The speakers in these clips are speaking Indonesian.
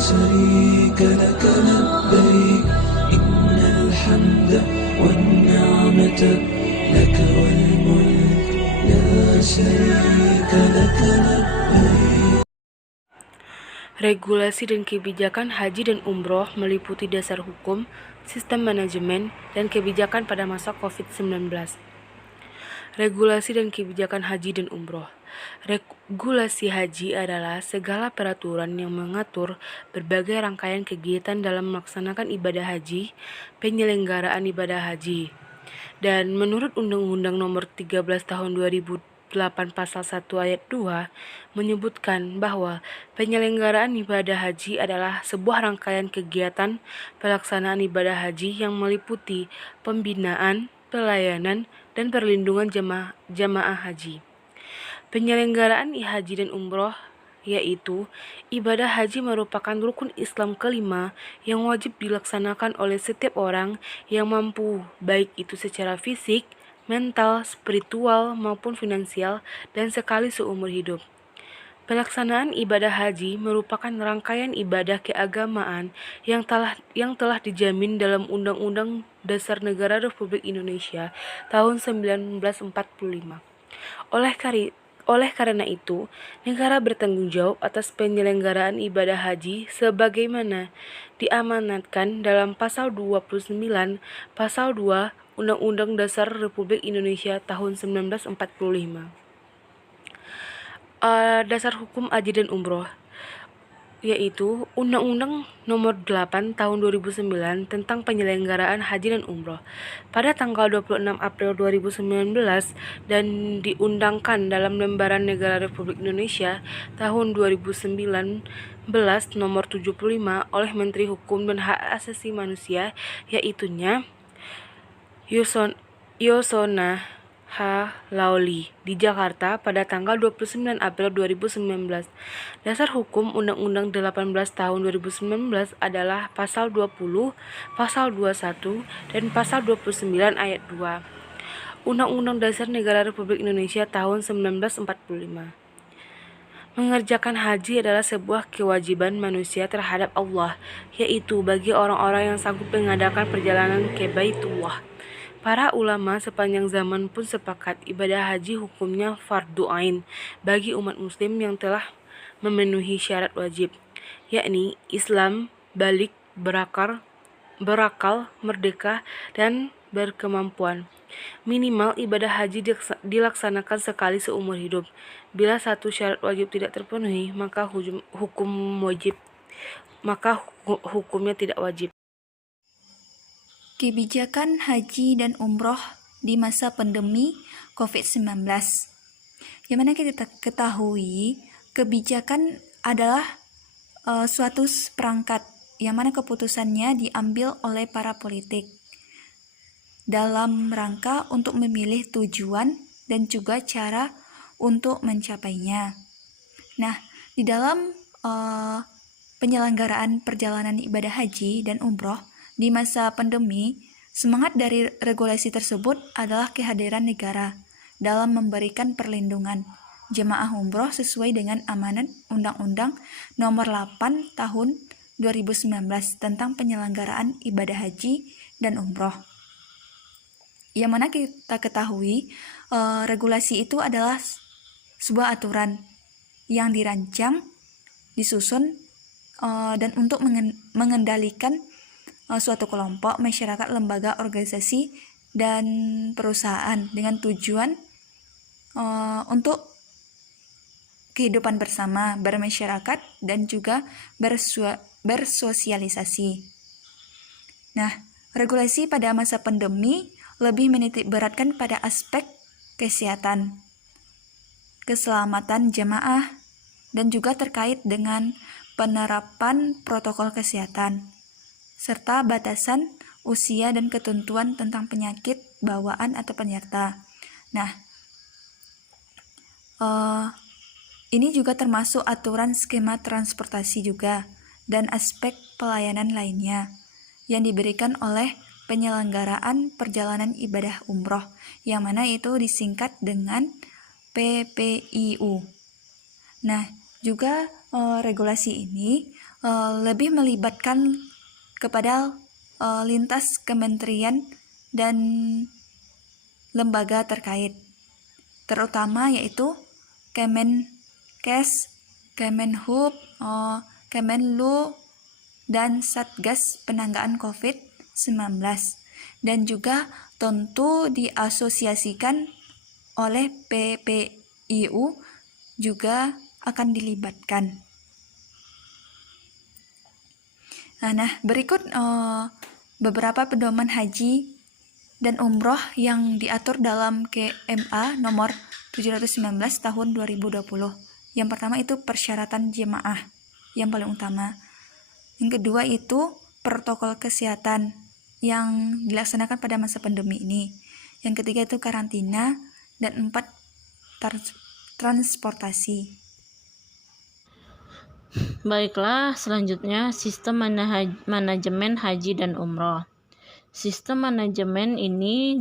شريك لك لبيك إن الحمد والنعمة لك والملك لا شريك لك لبيك. Regulasi dan kebijakan haji dan umroh meliputi dasar hukum, sistem manajemen, dan kebijakan pada masa COVID-19. Regulasi dan kebijakan haji dan umroh. Regulasi haji adalah segala peraturan yang mengatur berbagai rangkaian kegiatan dalam melaksanakan ibadah haji, penyelenggaraan ibadah haji. Dan menurut Undang-Undang Nomor 13 Tahun 2008 Pasal 1 Ayat 2 menyebutkan bahwa penyelenggaraan ibadah haji adalah sebuah rangkaian kegiatan pelaksanaan ibadah haji yang meliputi pembinaan, pelayanan, dan perlindungan jamaah haji. Penyelenggaraan haji dan umroh yaitu ibadah haji merupakan rukun Islam kelima yang wajib dilaksanakan oleh setiap orang yang mampu, baik itu secara fisik, mental, spiritual, maupun finansial, dan sekali seumur hidup. Pelaksanaan ibadah haji merupakan rangkaian ibadah keagamaan yang telah dijamin dalam Undang-Undang Dasar Negara Republik Indonesia tahun 1945. Oleh karena itu, negara bertanggung jawab atas penyelenggaraan ibadah haji sebagaimana diamanatkan dalam Pasal 29, Pasal 2 Undang-Undang Dasar Republik Indonesia tahun 1945. Dasar hukum haji dan umroh yaitu Undang-Undang Nomor 8 Tahun 2009 tentang penyelenggaraan haji dan umroh pada tanggal 26 April 2019 dan diundangkan dalam Lembaran Negara Republik Indonesia tahun 2019 Nomor 75 oleh Menteri Hukum dan Hak Asasi Manusia yaitunya Yasona Laoly di Jakarta pada tanggal 29 April 2019. Dasar hukum Undang-Undang 18 Tahun 2019 adalah Pasal 20, Pasal 21, dan Pasal 29 Ayat 2. Undang-Undang Dasar Negara Republik Indonesia tahun 1945. Mengerjakan haji adalah sebuah kewajiban manusia terhadap Allah, yaitu bagi orang-orang yang sanggup mengadakan perjalanan ke Baitullah. Para ulama sepanjang zaman pun sepakat ibadah haji hukumnya fardu ain bagi umat muslim yang telah memenuhi syarat wajib, yakni Islam, balik, berakal, merdeka, dan berkemampuan. Minimal ibadah haji dilaksanakan sekali seumur hidup. Bila satu syarat wajib tidak terpenuhi, maka hukumnya tidak wajib. Kebijakan haji dan umroh di masa pandemi COVID-19. Yang mana kita ketahui, kebijakan adalah suatu perangkat yang mana keputusannya diambil oleh para politik dalam rangka untuk memilih tujuan dan juga cara untuk mencapainya. Nah, di dalam penyelenggaraan perjalanan ibadah haji dan umroh di masa pandemi, semangat dari regulasi tersebut adalah kehadiran negara dalam memberikan perlindungan jemaah umroh sesuai dengan amanat Undang-Undang Nomor 8 Tahun 2019 tentang penyelenggaraan ibadah haji dan umroh. Yang mana kita ketahui, regulasi itu adalah sebuah aturan yang dirancang, disusun, dan untuk mengendalikan suatu kelompok, masyarakat, lembaga, organisasi, dan perusahaan dengan tujuan untuk kehidupan bersama, bermasyarakat, dan juga bersosialisasi. Nah, regulasi pada masa pandemi lebih menitik beratkan pada aspek kesehatan, keselamatan jemaah, dan juga terkait dengan penerapan protokol kesehatan, serta batasan usia dan ketentuan tentang penyakit bawaan atau penyerta. Nah, ini juga termasuk aturan skema transportasi juga dan aspek pelayanan lainnya yang diberikan oleh penyelenggaraan perjalanan ibadah umroh, yang mana itu disingkat dengan PPIU. Nah, juga regulasi ini lebih melibatkan kepada lintas kementerian dan lembaga terkait, terutama yaitu Kemenkes, Kemenhub, Kemenlu, dan Satgas Penanganan COVID-19, dan juga tentu diasosiasikan oleh PPIU juga akan dilibatkan. Nah, berikut beberapa pedoman haji dan umroh yang diatur dalam KMA nomor 719 tahun 2020. Yang pertama itu persyaratan jemaah yang paling utama. Yang kedua itu protokol kesehatan yang dilaksanakan pada masa pandemi ini. Yang ketiga itu karantina, dan 4 transportasi. Baiklah, selanjutnya sistem manajemen haji dan umroh. Sistem manajemen ini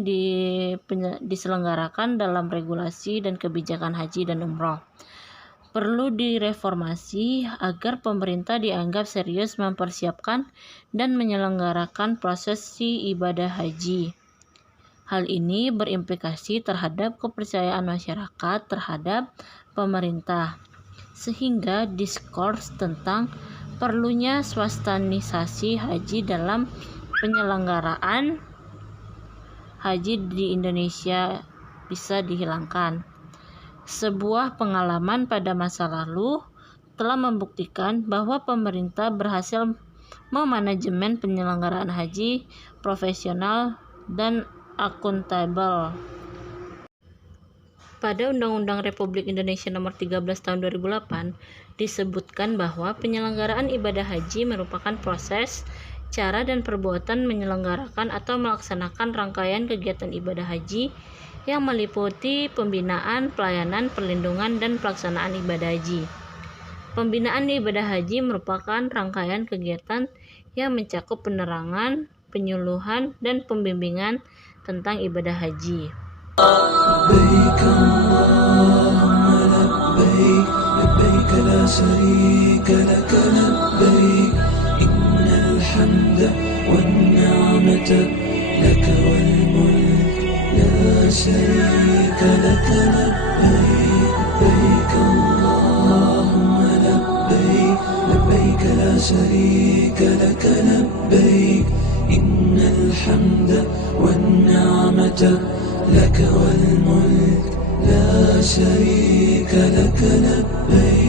diselenggarakan dalam regulasi dan kebijakan haji dan umroh. Perlu direformasi agar pemerintah dianggap serius mempersiapkan dan menyelenggarakan prosesi ibadah haji. Hal ini berimplikasi terhadap kepercayaan masyarakat terhadap pemerintah, sehingga diskurs tentang perlunya swastanisasi haji dalam penyelenggaraan haji di Indonesia bisa dihilangkan. Sebuah pengalaman pada masa lalu telah membuktikan bahwa pemerintah berhasil memanajemen penyelenggaraan haji profesional dan akuntabel. Pada Undang-Undang Republik Indonesia Nomor 13 Tahun 2008 disebutkan bahwa penyelenggaraan ibadah haji merupakan proses, cara dan perbuatan menyelenggarakan atau melaksanakan rangkaian kegiatan ibadah haji yang meliputi pembinaan, pelayanan, perlindungan, dan pelaksanaan ibadah haji. Pembinaan ibadah haji merupakan rangkaian kegiatan yang mencakup penerangan, penyuluhan, dan pembimbingan tentang ibadah haji. لبيك اللهم لبيك لبيك لا شريك لك لبيك إن الحمد والنعمة لك والملك لا شريك لك لبيك لبيك اللهم لبيك لبيك لا شريك لك لبيك إن الحمد والنعمة لك والملك لا شريك لك لبيك